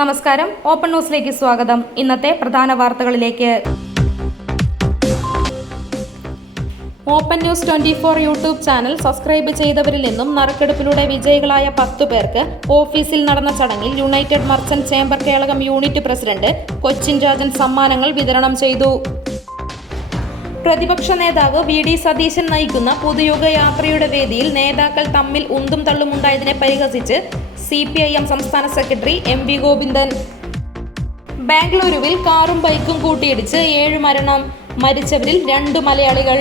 നമസ്കാരം, ഓപ്പൺ ന്യൂസിലേക്ക് സ്വാഗതം. ഇന്നത്തെ പ്രധാന വാർത്തകളിലേക്ക്. Open news 24 YouTube channel subscribe ചെയ്തവരിൽ നിന്നും നറുക്കെടുപ്പിലൂടെ വിജയികളായ 10 പേർക്ക് ഓഫീസിൽ നടന്ന ചടങ്ങിൽ united merchant chamber Kelakam unit president Cochin Rajan സമ്മാനങ്ങൾ വിതരണം ചെയ്തു. പ്രതിപക്ഷ നേതാവ് വി ഡി സതീശൻ നയിക്കുന്ന പുതുയുഗ യാത്രയുടെ വേദിയിൽ നേതാക്കൾ തമ്മിൽ ഉന്തും തള്ളുമുണ്ടായതിനെ പരിഹസിച്ച് CPIM സംസ്ഥാന സെക്രട്ടറി MV ഗോവിന്ദൻ. ബാംഗ്ലൂരുവിൽ കാറും ബൈക്കും കൂട്ടിയിടിച്ച് 7 മരണം, മരിച്ചവരിൽ 2 മലയാളികൾ.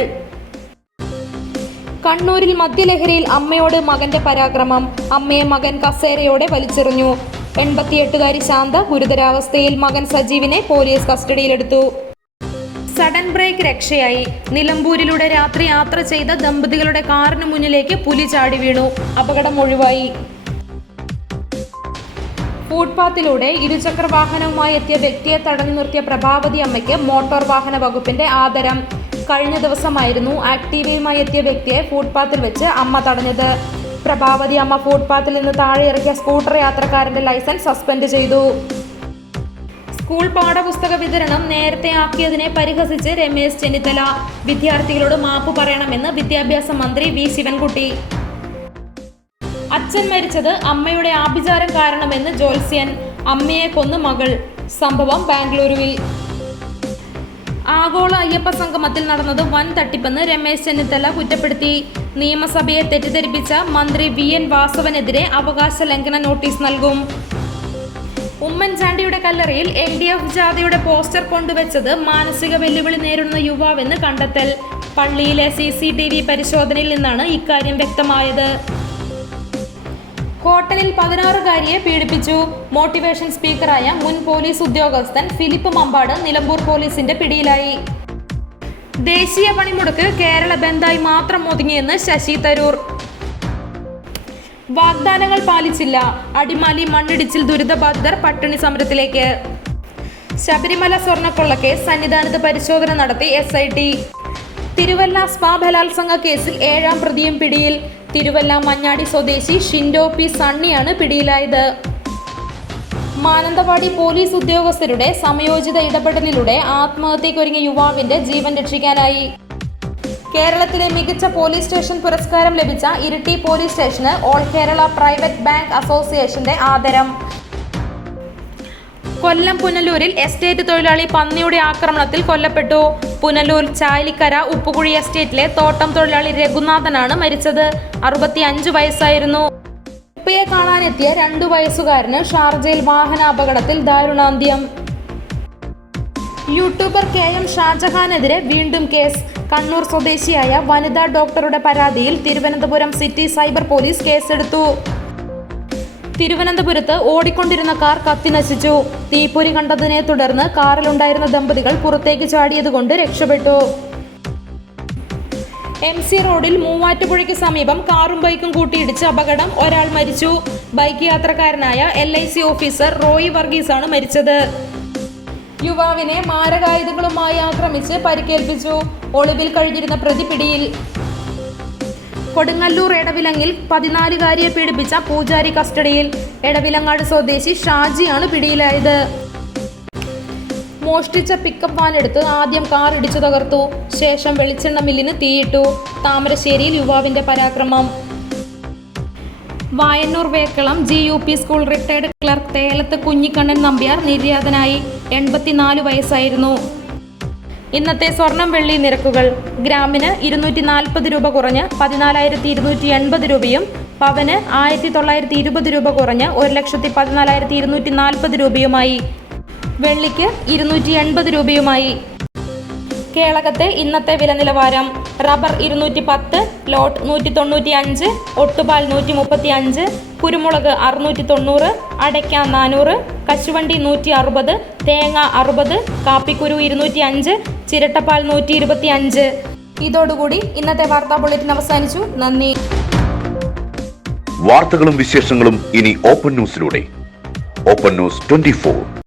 കണ്ണൂരിൽ മദ്യലഹരിയിൽ അമ്മയോട് മകന്റെ പരാക്രമം, അമ്മയെ മകൻ കസേരയോടെ വലിച്ചെറിഞ്ഞു. 88-കാരി ശാന്ത ഗുരുതരാവസ്ഥയിൽ, മകൻ സജീവിനെ പോലീസ് കസ്റ്റഡിയിലെടുത്തു. സഡൻ ബ്രേക്ക് രക്ഷയായി. നിലമ്പൂരിലൂടെ രാത്രി യാത്ര ചെയ്ത ദമ്പതികളുടെ കാറിന് മുന്നിലേക്ക് പുലി ചാടി വീണു. അപകടം ഒഴിവായി. ഫുട്പാത്തിലൂടെ ഇരുചക്ര വാഹനവുമായി എത്തിയ വ്യക്തിയെ തടഞ്ഞു നിർത്തിയ പ്രഭാവതി അമ്മയ്ക്ക് മോട്ടോർ വാഹന വകുപ്പിന്റെ ആദരം. കഴിഞ്ഞ ദിവസമായിരുന്നു ആക്ടീവയുമായി എത്തിയ വ്യക്തിയെ ഫുട്പാത്തിൽ വെച്ച് അമ്മ തടഞ്ഞത്. പ്രഭാവതി അമ്മ ഫുട്പാത്തിൽ നിന്ന് താഴെ ഇറക്കിയ സ്കൂട്ടർ യാത്രക്കാരന്റെ ലൈസൻസ് സസ്പെൻഡ് ചെയ്തു. സ്കൂൾ പാഠപുസ്തക വിതരണം നേരത്തെ ആക്കിയതിനെ പരിഹസിച്ച് രമേശ് ചെന്നിത്തല. വിദ്യാർത്ഥികളോട് മാപ്പ് പറയണമെന്ന് വിദ്യാഭ്യാസ മന്ത്രി വി ശിവൻകുട്ടി. അച്ഛൻ മരിച്ചത് അമ്മയുടെ ആഭിചാരം കാരണമെന്ന് ജ്യോത്സ്യൻ. അമ്മയെ കൊന്ന് മകൾ. സംഭവം ബാംഗ്ലൂരുവിൽ. ആഗോള അയ്യപ്പ സംഗമത്തിൽ നടന്നത് വൻ തട്ടിപ്പെന്ന് രമേശ് ചെന്നിത്തല കുറ്റപ്പെടുത്തി. നിയമസഭയെ തെറ്റിദ്ധരിപ്പിച്ച മന്ത്രി VN വാസവനെതിരെ അവകാശ ലംഘന നോട്ടീസ് നൽകും. ഉമ്മൻചാണ്ടിയുടെ കല്ലറയിൽ LDF ജാഥയുടെ പോസ്റ്റർ കൊണ്ടുവച്ചത് മാനസിക വെല്ലുവിളി നേരിടുന്ന യുവാവെന്ന് കണ്ടെത്തൽ. പള്ളിയിലെ CCTV പരിശോധനയിൽ നിന്നാണ് ഇക്കാര്യം വ്യക്തമായത്. ഹോട്ടലിൽ 16-കാരിയെ പീഡിപ്പിച്ചു. മോട്ടിവേഷൻ സ്പീക്കറായ മുൻ പോലീസ് ഉദ്യോഗസ്ഥൻ ഫിലിപ്പ് മമ്പാട് നിലമ്പൂർ പോലീസിന്റെ പിടിയിലായി. ദേശീയ പണിമുടക്ക് കേരള ബന്ദായി മാത്രം ഒതുങ്ങിയെന്ന് ശശി തരൂർ. വാഗ്ദാനങ്ങൾ പാലിച്ചില്ല. അടിമാലി മണ്ണിടിച്ചിൽ ദുരിതബാധിതർ പട്ടിണി സമരത്തിലേക്ക്. ശബരിമല സ്വർണ്ണക്കൊള്ളക്കേസ് സന്നിധാനത്ത് പരിശോധന നടത്തി SIT. തിരുവല്ല സ്പാ ബലാത്സംഗ കേസിൽ 7ാം പ്രതിയും പിടിയിൽ. തിരുവല്ല മഞ്ഞാടി സ്വദേശി ഷിൻഡോ P സണ്ണിയാണ് പിടിയിലായത്. മാനന്തവാടി പോലീസ് ഉദ്യോഗസ്ഥരുടെ സമയോചിത ഇടപെടലിലൂടെ ആത്മഹത്യക്കൊരുങ്ങിയ യുവാവിന്റെ ജീവൻ രക്ഷിക്കാനായി. കേരളത്തിലെ മികച്ച പോലീസ് സ്റ്റേഷൻ പുരസ്കാരം ലഭിച്ച ഇരിട്ടി പോലീസ് സ്റ്റേഷന് ഓൾ കേരള പ്രൈവറ്റ് ബാങ്ക് അസോസിയേഷന്റെ ആദരം. കൊല്ലം പുനലൂരിൽ എസ്റ്റേറ്റ് തൊഴിലാളി പന്നിയുടെ ആക്രമണത്തിൽ കൊല്ലപ്പെട്ടു. പുനലൂർ ചായലിക്കര ഉപ്പുകുഴി എസ്റ്റേറ്റിലെ തോട്ടം തൊഴിലാളി രഘുനാഥനാണ് മരിച്ചത്. 65 വയസ്സായിരുന്നു. ഉപ്പയെ കാണാനെത്തിയ 2 വയസ്സുകാരന് ഷാർജയിൽ വാഹനാപകടത്തിൽ ദാരുണാന്ത്യം. യൂട്യൂബർ KM ഷാജഹാനെതിരെ വീണ്ടും കേസ്. കണ്ണൂർ സ്വദേശിയായ വനിതാ ഡോക്ടറുടെ പരാതിയിൽ തിരുവനന്തപുരം സിറ്റി സൈബർ പോലീസ് കേസെടുത്തു. തിരുവനന്തപുരത്ത് ഓടിക്കൊണ്ടിരുന്ന കാർ കത്തിനശിച്ചു. തീപ്പൊരി കണ്ടതിനെ തുടർന്ന് കാറിലുണ്ടായിരുന്ന ദമ്പതികൾ പുറത്തേക്ക് ചാടിയതുകൊണ്ട് രക്ഷപ്പെട്ടു. MC റോഡിൽ മൂവാറ്റുപുഴയ്ക്ക് സമീപം കാറും ബൈക്കും കൂട്ടിയിടിച്ച് അപകടം. ഒരാൾ മരിച്ചു. ബൈക്ക് യാത്രക്കാരനായ LIC ഓഫീസർ റോയി വർഗീസാണ് മരിച്ചത്. യുവാവിനെ മാരകായുധങ്ങളുമായി ആക്രമിച്ച് പരിക്കേൽപ്പിച്ചു. ഒളിവിൽ കഴിഞ്ഞിരുന്ന പ്രതി പിടിയിൽ. കൊടുങ്ങല്ലൂർ എടവിലങ്ങിൽ 14-കാരിയെ പീഡിപ്പിച്ച പൂജാരി കസ്റ്റഡിയിൽ. എടവിലങ്ങാട് സ്വദേശി ഷാജിയാണ് പിടിയിലായത്. മോഷ്ടിച്ച പിക്കപ്പ് വാനെടുത്ത് ആദ്യം കാർ ഇടിച്ചു തകർത്തു. ശേഷം വെളിച്ചെണ്ണ മില്ലിന് തീയിട്ടു. താമരശ്ശേരിയിൽ യുവാവിന്റെ പരാക്രമം. Vayannur Vekkalam GUP school retired clerk Thelath Kunhikannan Nambiar നിര്യാതനായി. 84 വയസ്സായിരുന്നു. ഇന്നത്തെ സ്വർണം വെള്ളി നിരക്കുകൾ. ഗ്രാമിന് 240 രൂപ കുറഞ്ഞ് 14,280 രൂപയും പവന് 1,920 രൂപ കുറഞ്ഞ് 1,14,240 രൂപയുമായി. വെള്ളിക്ക് 280 രൂപയുമായി. കേളകത്തെ ഇന്നത്തെ വില നിലവാരം. റബ്ബർ 210, ലോട്ട് 195, ഒട്ടുപാൽ 135, കുരുമുളക് 690, അടയ്ക്ക 400, കശുവണ്ടി 160, തേങ്ങ 60, കാപ്പിക്കുരു 205, ചിരട്ടപ്പാൽ 125. ഇതോടുകൂടി ഇന്നത്തെ വാർത്താ ബുള്ളറ്റിൻ അവസാനിച്ചു. നന്ദി. വാർത്തകളും വിശേഷങ്ങളും ഇനി ഓപ്പൺ ന്യൂസിലൂടെ. Open news 24.